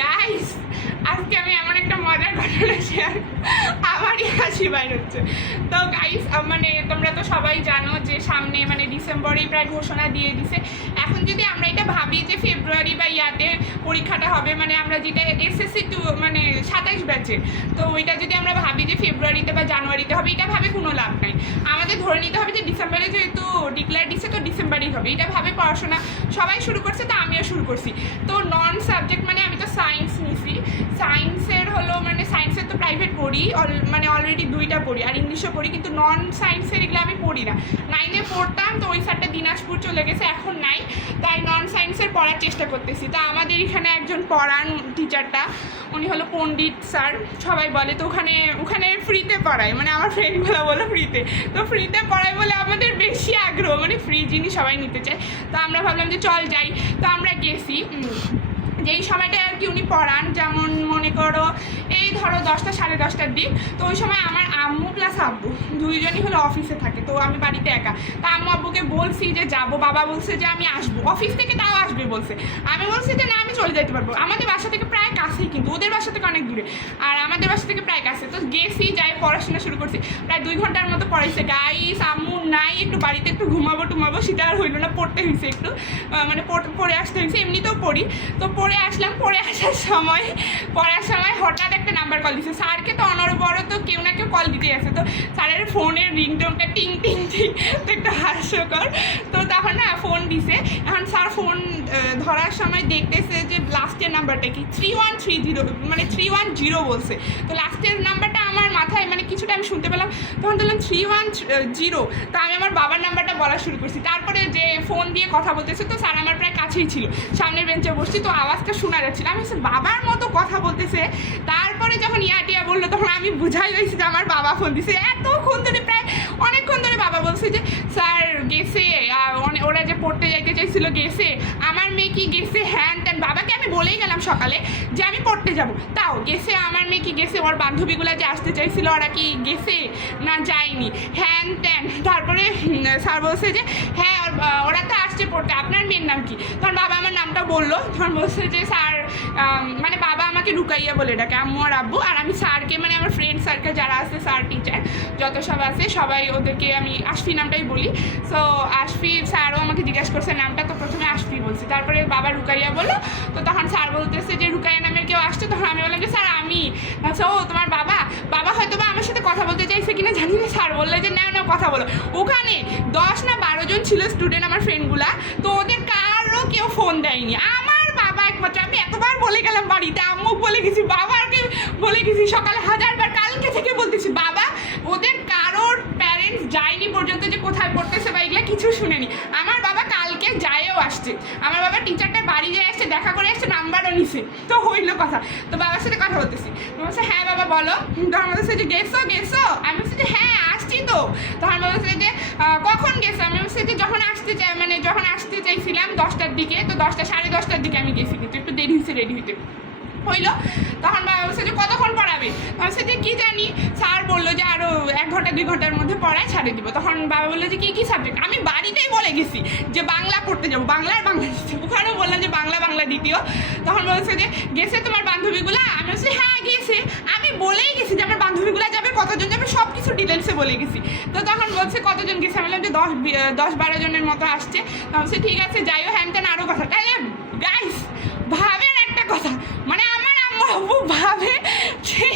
Guys আজকে আমি এমন একটা মজার ঘটনা শেয়ার, আমারই হাসি বাইর হচ্ছে। তো গাইস মানে তোমরা তো সবাই জানো যে সামনে মানে ডিসেম্বরেই প্রায় ঘোষণা দিয়ে দিছে। এখন যদি আমরা এটা ভাবি যে ফেব্রুয়ারি বা ইয়াতে পরীক্ষাটা হবে, মানে আমরা যেটা এসএসসি টু মানে 27 ব্যাচে, তো ওইটা যদি আমরা ভাবি যে ফেব্রুয়ারিতে বা জানুয়ারিতে হবে, এটা ভাবে কোনো লাভ নাই। আমাদের ধরে নিতে হবে যে ডিসেম্বরে যেহেতু ডিক্লেয়ার দিচ্ছে তো ডিসেম্বরেই হবে, এটা ভাবে পড়াশোনা সবাই শুরু করছে, তো আমিও শুরু করছি। তো নন সাবজেক্ট মানে আমি তো সায়েন্স নিছি, সায়েন্সের হলো মানে সায়েন্সের তো প্রাইভেট পড়ি, মানে অলরেডি 2টা পড়ি আর ইংলিশও পড়ি, কিন্তু নন সায়েন্সের এগুলো আমি পড়ি না। 9-এ পড়তাম, তো ওই স্যারটা দিনাজপুর চলে গেছে, এখন নাই, তাই নন সায়েন্সের পড়ার চেষ্টা করতেছি। তো আমাদের এখানে একজন পড়ান টিচারটা, উনি হলো পণ্ডিত স্যার সবাই বলে, তো ওখানে ফ্রিতে পড়ায়, মানে আমার ফ্রেন্ডগুলো বলো ফ্রিতে, তো ফ্রিতে পড়ায় বলে আমাদের বেশি আগ্রহ, মানে ফ্রি জিনিস সবাই নিতে চায়। তো আমরা ভাবলাম যে চল যাই, তো আমরা গেছি। যেই সময়টা আর কি উনি পড়ান, যেমন মনে করো এই ধরো 10টা 10:30টার দিক, তো ওই সময় আমার আম্মু প্লাস আব্বু দুইজনই হলো অফিসে থাকে, তো আমি বাড়িতে একা। তা আম্মু আব্বুকে বলছি যে যাবো, বাবা বলছে যে আমি আসবো, অফিস থেকে তাও আসবে বলছে। আমি বলছি যে না, আমি চলে যেতে পারবো, আমাদের বাসা থেকে প্রায় কাছেই, কিন্তু ওদের বাসা থেকে অনেক দূরে, আর আমাদের বাসা থেকে প্রায় কাছে। তো গেছি, যাই পড়াশোনা শুরু করছি, প্রায় 2 ঘন্টার মতো পড়াইছে। গাইস আম্মু নাই, একটু বাড়িতে একটু ঘুমাবো সেটা আর হইলো না, পড়তে হয়েছে একটু, মানে পড়ে আসতে হয়েছে, এমনিতেও পড়ি। তো পড়ে আসলাম, পড়ে আসার সময় হঠাৎ একটা নাম্বার কল দিচ্ছে স্যারকে, তো অনবরত কেউ না কেউ কল দিতে আছে, তো স্যারের ফোনের রিংটোনটা টিং টিং টিং, তো একটু হাস্যকর। তো তখন না ফোন দিছে, এখন স্যার ফোন ধরার সময় দেখতেছে যে লাস্টের নাম্বারটা কি 3130, মানে 310 বলছে। তো লাস্টের নাম্বারটা আমার মাথায় মানে কিছুটা আমি শুনতে পেলাম, তখন বললাম 310। তো আমি আমার বাবার নাম্বারটা বলা শুরু করছি, তারপরে যে ফোন দিয়ে কথা বলতেছে, তো স্যার আমার প্রায় কাছেই ছিল, সামনের বেঞ্চে বসছি, তো আওয়াজটা শোনা যাচ্ছিল, আমি বাবার মতো কথা বলতেছে। তারপরে যখন ইয়াটিয়া বললো, তখন আমি বুঝাই রয়েছি যে আমার বাবা ফোন দিছে। এতক্ষণ ধরে প্রায় অনেকক্ষণ ধরে বাবা বলছে যে স্যার গেছে, ওরা যে পড়তে যাইতে চাইছিল গেছে, আমার মেয়ে কি গেছে, হ্যান ত্যান। বাবাকে আমি বলেই গেলাম সকালে যে আমি পড়তে যাব, তাও গেছে, আমার মেয়ে কি গেছে, ওর বান্ধবীগুলো যে আসতে চাইছিল ওরা কি গেছে না যায়নি, হ্যান ত্যান। তারপরে স্যার বলছে যে হ্যাঁ ওরা তো আসছে পড়তে, আপনার মেয়ের নাম কি? তখন বাবা আমার নামটা বললো, তখন বলছে যে স্যার, মানে বাবা আমাকে রুকাইয়া বলে ডাকে, আম্মু আর আব্বু, আর আমি স্যারকে মানে আমার ফ্রেন্ড সার্কেল যারা আছে, স্যার টিচার যত সব আছে সবাই, ওদেরকে আমি আশফি নামটাই বলি। সো আশফি স্যারও আমাকে জিজ্ঞাসা করছে নামটা, তো প্রথমে আশফি বলছি, তারপরে বাবা রুকাইয়া বললো। তো তখন স্যার বলতেছে যে রুকাইয়া নামের কেউ আসছে, তখন আমি বললাম যে স্যার আমি। আচ্ছা ও তোমার বাবা হয়তো বা আমার সাথে কথা বলতে চাইছে কিনা জানি না, স্যার বললো যে না কথা বলো। ওখানে 10 না 12 জন ছিল স্টুডেন্ট আমার ফ্রেন্ডগুলা, তো ওদের কারও কেউ ফোন দেয়নি, আমার বাবা একমাত্র। আমি এতবার বলে গেলাম বাড়িতে, আম্মু বলে গেছি, বাবাকে বলে গেছি, সকালে 1000বার, কালকে থেকে বলতেছি বাবা, ওদের কারোর প্যারেন্টস যায়নি পর্যন্ত যে কোথায় পড়তেছে বা এগুলো কিছু শুনেনি। আমার বাবা কালকে যায়ও আসছে, আমার বাবা টিচারটা বাড়ি যায় আসছে, দেখা করে আসছে, নাম্বারও নিছে, তো হইলো কথা। তো বাবার সাথে কথা বলতেছি, বলছে হ্যাঁ বাবা বলো। তখন বলছে যে গেছো, আমি বলছি যে হ্যাঁ আসছি তো। তখন বলছে যে কখন গেছো? আমি বলছি যে যখন আসতে চাইছিলাম 10টার দিকে, তো 10টা 10:30টার দিকে আমি গেছি, কিন্তু একটু দেরি হয়েছে রেডি হইতে হইলো। তখন বাবা বলছে যে কতক্ষণ পড়াবে? বলছে যে কি জানি, স্যার বললো যে আরও 1 ঘন্টা 2 ঘন্টার মধ্যে পড়ায় ছাড়ে দিব। তখন বাবা বললো যে কি সাবজেক্ট? আমি বাড়িতেই বলে গেছি যে বাংলা পড়তে যাবো, বাংলা দ্বিতীয়, ওখানেও বললাম যে বাংলা দ্বিতীয়। তখন বলছে যে গেছে তোমার বান্ধবীগুলা? আমি বলছি হ্যাঁ গেছে, আমি বলেই গেছি যে আমার বান্ধবীগুলা যাবে, কতজন যাবে সব কিছু ডিটেলসে বলে গেছি। তো তখন বলছে কতজন গেছে? আমি বললাম যে 10-12 জনের মতো আসছে। তখন বলছে ঠিক আছে যাইও, হ্যান ত্যান আরও কথা। তাহলে গাইস ভাবেন একটা কথা, মানে আমার আম্মু আব্বু ভাবে যে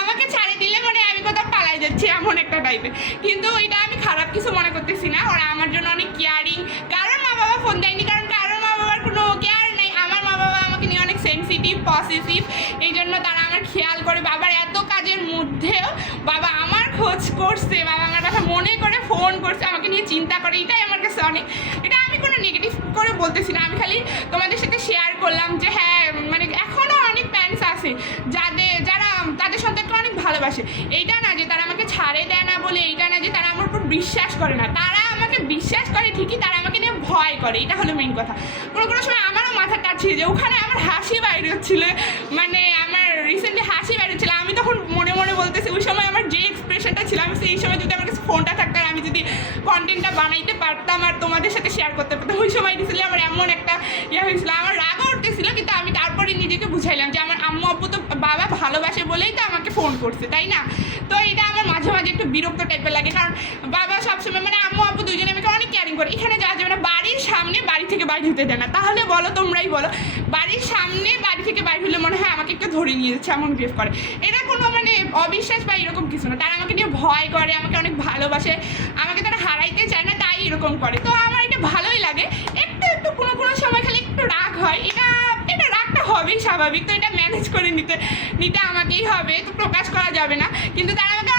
আমাকে ছাড়ে দিলে মানে আমি কোথাও পালাই যাচ্ছি, এমন একটা টাইপের। কিন্তু এটা আমি খারাপ কিছু মনে করতেছি না, ওরা আমার জন্য অনেক কেয়ারিং। কারোর মা বাবা ফোন দেয়নি, কারণ কারোর মা বাবার কোনো কেয়ার নেই। আমার মা বাবা আমাকে নিয়ে অনেক সেন্সিটিভ, পসেসিভ, এই জন্য তারা আমার খেয়াল করে। বাবার এত কাজের মধ্যেও বাবা আমার খোঁজ করছে, বাবা আমার কথা মনে করে ফোন করছে, আমাকে নিয়ে চিন্তা করে, এটাই আমার কাছে অনেক। এটা আমি কোনো নেগেটিভ করে বলতেছি না, আমি খালি তোমাদের সাথে শেয়ার করলাম যে হ্যাঁ মানে এখনও অনেক প্যারেন্টস আছে যারা তাদের সন্তানকে অনেক ভালোবাসে। এইটা না যে তারা আমাকে ছাড়ে দেয় না বলে, এইটা না যে তারা আমার উপর বিশ্বাস করে না, তারা আমাকে বিশ্বাস করে ঠিকই, তারা আমাকে নিয়ে ভয় করে, এটা হলো মেইন কথা। কোনো সময় আমারও মাথা কাটছে যে ওখানে আমার হাসি বাইরে হচ্ছিল, মানে আমার রিসেন্টলি হাসি বাইরে হচ্ছিল। আমি তখন মনে মনে বলতেছি, ওই সময় আমার যে এক্সপ্রেশনটা ছিল, আমি সেই সময় যদি আমার কাছে ফোনটা থাকতো আর আমি যদি কন্টেন্টটা বানাইতে পারতাম আর তোমাদের সাথে শেয়ার করতে পারতাম, ওই সময় রিসেন্টলি আমার এমন একটা হয়েছিল, আমার রাগও উঠতেছিল, কিন্তু আমি তারপরে করে নিজেকে বুঝাইলাম যে আমার আম্মু আব্বু তো বাবা ভালোবাসে বলেই তো আমাকে ফোন করছে, তাই না? তো এটা আমার মাঝে মাঝে একটু বিরক্ত টাইপের লাগে, কারণ বাবা সবসময় মানে আম্মু আব্বু দুজনে আমাকে অনেক কেয়ারিং করে। এখানে যাওয়া যাবে না, বাড়ির সামনে বাড়ি থেকে বাইরে হতে দেয় না। তাহলে বলো, তোমরাই বলো, বাড়ির সামনে বাড়ি থেকে বাইরে হলে মনে হয় আমাকে একটু ধরে নিয়ে যাচ্ছে, এমন বিহেভ করে। এটা কোনো মানে অবিশ্বাস বা এরকম কিছু না, তারা আমাকে নিয়ে ভয় করে, আমাকে অনেক ভালোবাসে, আমাকে তারা হারাইতে চায় না, তাই এরকম করে। তো আমার এটা ভালোই লাগে। একটু একটু কোনো কোনো সময় খালি একটু রাগ হয়, এটা রাগটা হবেই স্বাভাবিক, তো এটা ম্যানেজ করে নিতে আমাকেই হবে, তো প্রকাশ করা যাবে না। কিন্তু তারা আমাকে